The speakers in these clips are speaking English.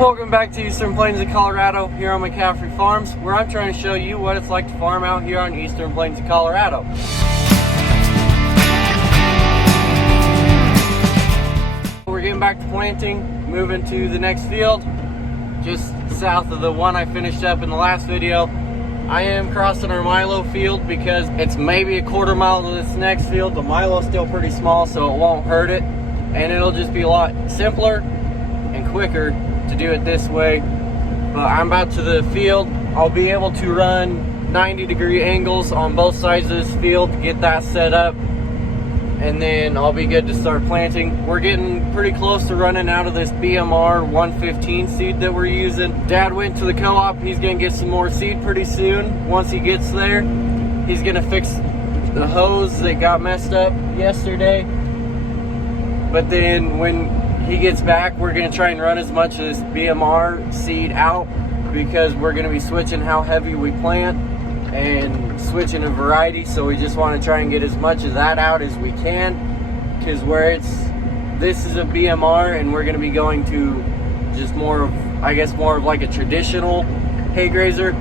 Welcome back to Eastern Plains of Colorado here on McCaffrey Farms, where I'm trying to show you what it's like to farm out here on Eastern Plains of Colorado. We're getting back to planting, moving to the next field, just south of the one I finished up in the last video. I am crossing our Milo field because it's maybe a quarter mile to this next field. The Milo's still pretty small, so it won't hurt it, and it'll just be a lot simpler and quicker to do it this way. I'm about to the field. I'll be able to run 90-degree angles on both sides of this field to get that set up, and then I'll be good to start planting. We're getting pretty close to running out of this BMR 115 seed that we're using. Dad went to the co-op. He's gonna get some more seed pretty soon. Once he gets there, he's gonna fix the hose that got messed up yesterday. But then when he gets back, we're gonna try and run as much of this BMR seed out, because we're gonna be switching how heavy we plant and switching a variety. So we just want to try and get as much of that out as we can, because this is a BMR and we're gonna be going to just more of like a traditional hay grazer.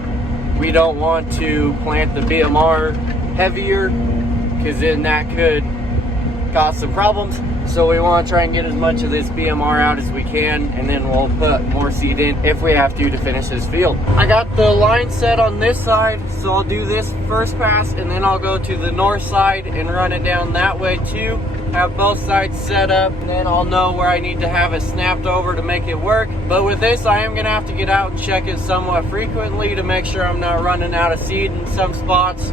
We don't want to plant the BMR heavier, because then that could cause some problems. So we want to try and get as much of this BMR out as we can, and then we'll put more seed in if we have to finish this field. I got the line set on this side, so I'll do this first pass, and then I'll go to the north side and run it down that way too. Have both sides set up, and then I'll know where I need to have it snapped over to make it work. But with this, I am gonna have to get out and check it somewhat frequently to make sure I'm not running out of seed in some spots.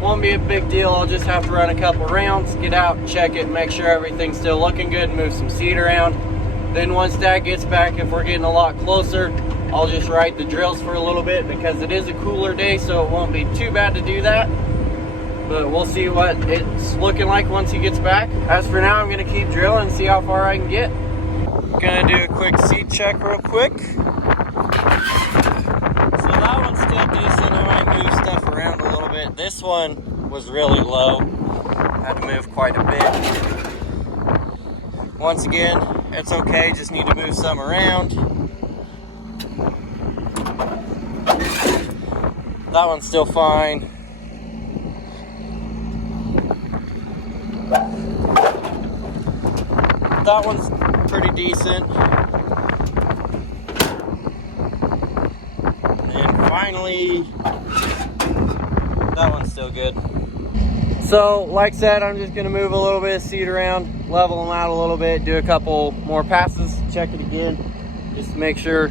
Won't be a big deal. I'll just have to run a couple rounds, get out, check it, make sure everything's still looking good, move some seed around. Then once Dad gets back, if we're getting a lot closer, I'll just ride the drills for a little bit, because it is a cooler day, so it won't be too bad to do that. But we'll see what it's looking like once he gets back. As for now, I'm gonna keep drilling and see how far I can get. Gonna do a quick seed check real quick. So that one's still decent. I might move stuff around a little bit. This one was really low. Had to move quite a bit. Once again, it's okay, just need to move some around. That one's still fine. That one's pretty decent. And finally, that one's still good. So, like I said, I'm just gonna move a little bit of seed around, level them out a little bit, do a couple more passes, check it again, just to make sure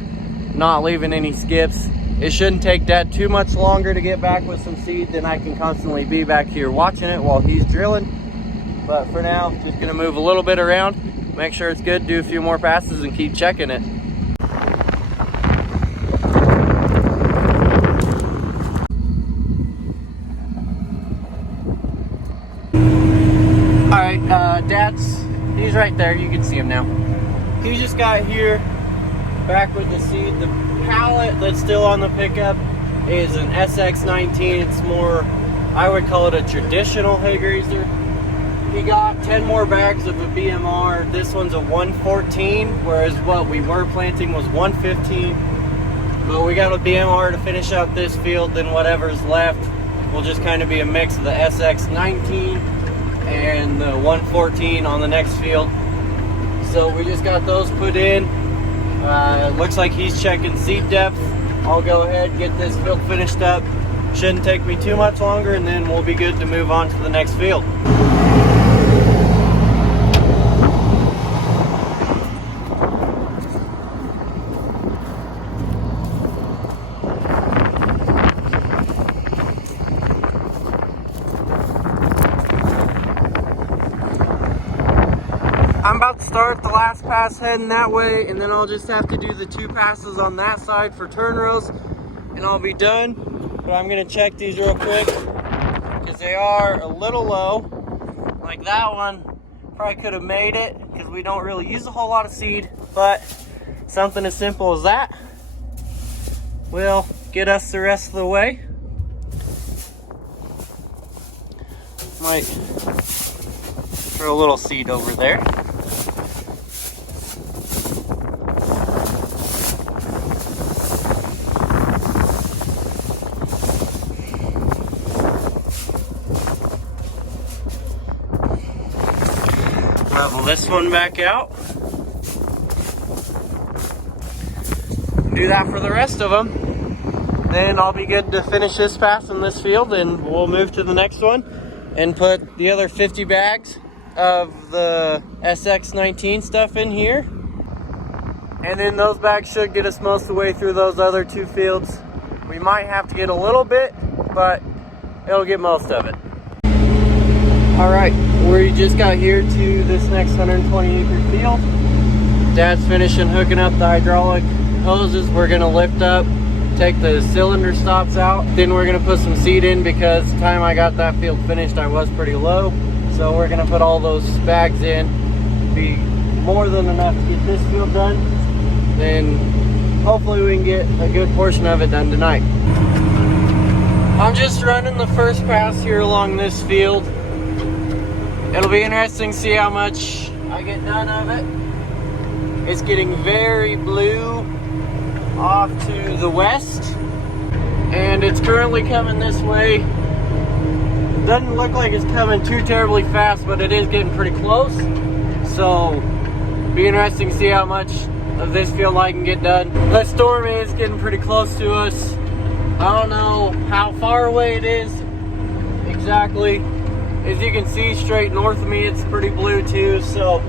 not leaving any skips. It shouldn't take Dad too much longer to get back with some seed, then I can constantly be back here watching it while he's drilling. But for now, just gonna move a little bit around, make sure it's good, do a few more passes, and keep checking it. He's right there, you can see him now. He just got here, back with the seed. The pallet that's still on the pickup is an SX19. It's more, I would call it a traditional hay grazer. He got 10 more bags of a BMR. This one's a 114, whereas what we were planting was 115. But we got a BMR to finish out this field, then whatever's left will just kind of be a mix of the SX19 and the 114 on the next field. So we just got those put in. It looks like he's checking seed depth. I'll go ahead and get this field finished up. Shouldn't take me too much longer, and then we'll be good to move on to the next field. I'm about to start the last pass heading that way, and then I'll just have to do the 2 passes on that side for turn rows, and I'll be done. But I'm gonna check these real quick, because they are a little low. Like that one, probably could have made it, because we don't really use a whole lot of seed, but something as simple as that will get us the rest of the way. Might throw a little seed over there. this one back out. Do that for the rest of them. Then I'll be good to finish this pass in this field, and we'll move to the next one and put the other 50 bags of the SX19 stuff in here. And then those bags should get us most of the way through those other 2 fields. We might have to get a little bit, but it'll get most of it. All right, we just got here to this next 120-acre field. Dad's finishing hooking up the hydraulic hoses. We're gonna lift up, take the cylinder stops out. Then we're gonna put some seed in, because the time I got that field finished, I was pretty low. So we're gonna put all those bags in. Be more than enough to get this field done. Then hopefully we can get a good portion of it done tonight. I'm just running the first pass here along this field. It'll be interesting to see how much I get done of it. It's getting very blue off to the west, and it's currently coming this way. Doesn't look like it's coming too terribly fast, but it is getting pretty close. So be interesting to see how much of this field I can get done. That storm is getting pretty close to us. I don't know how far away it is exactly. As you can see straight north of me, it's pretty blue too, so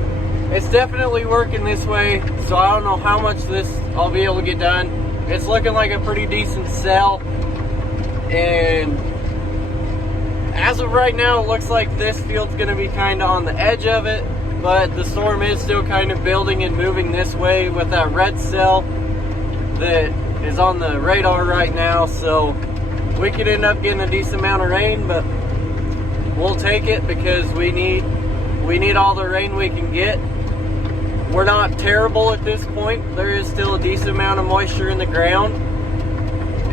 it's definitely working this way. So I don't know how much of this I'll be able to get done. It's looking like a pretty decent sell, and as of right now, it looks like this field's gonna be kind of on the edge of it, but the storm is still kind of building and moving this way with that red cell that is on the radar right now. So we could end up getting a decent amount of rain, but we'll take it because we need all the rain we can get. We're not terrible at this point. There is still a decent amount of moisture in the ground,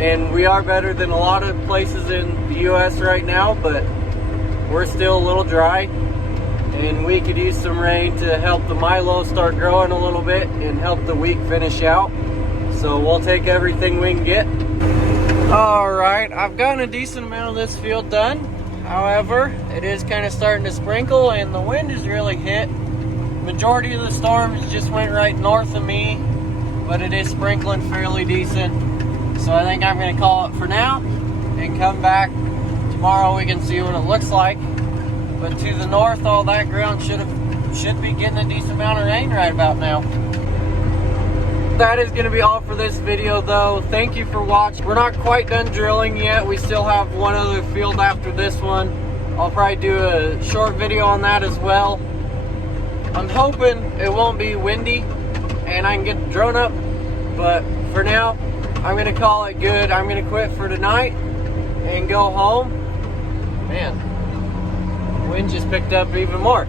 and we are better than a lot of places in the US right now, but we're still a little dry, and we could use some rain to help the milo start growing a little bit and help the week finish out. So we'll take everything we can get. All right, I've gotten a decent amount of this field done. However, it is kind of starting to sprinkle, and the wind has really hit. Majority of the storms just went right north of me, but it is sprinkling fairly decent. So I think I'm gonna call it for now and come back tomorrow. We can see what it looks like. But to the north, all that ground should be getting a decent amount of rain right about now. That is going to be all for this video, though. Thank you for watching. We're not quite done drilling yet. We still have one other field after this one. I'll probably do a short video on that as well. I'm hoping it won't be windy and I can get the drone up, but for now, I'm going to call it good. I'm going to quit for tonight and go home. Man, the wind just picked up even more.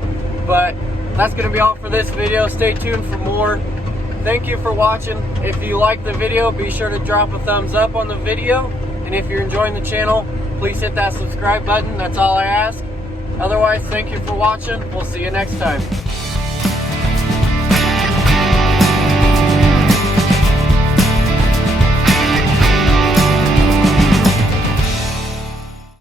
But that's going to be all for this video. Stay tuned for more. Thank you for watching. If you like the video, be sure to drop a thumbs up on the video. And if you're enjoying the channel, please hit that subscribe button. That's all I ask. Otherwise, thank you for watching. We'll see you next time.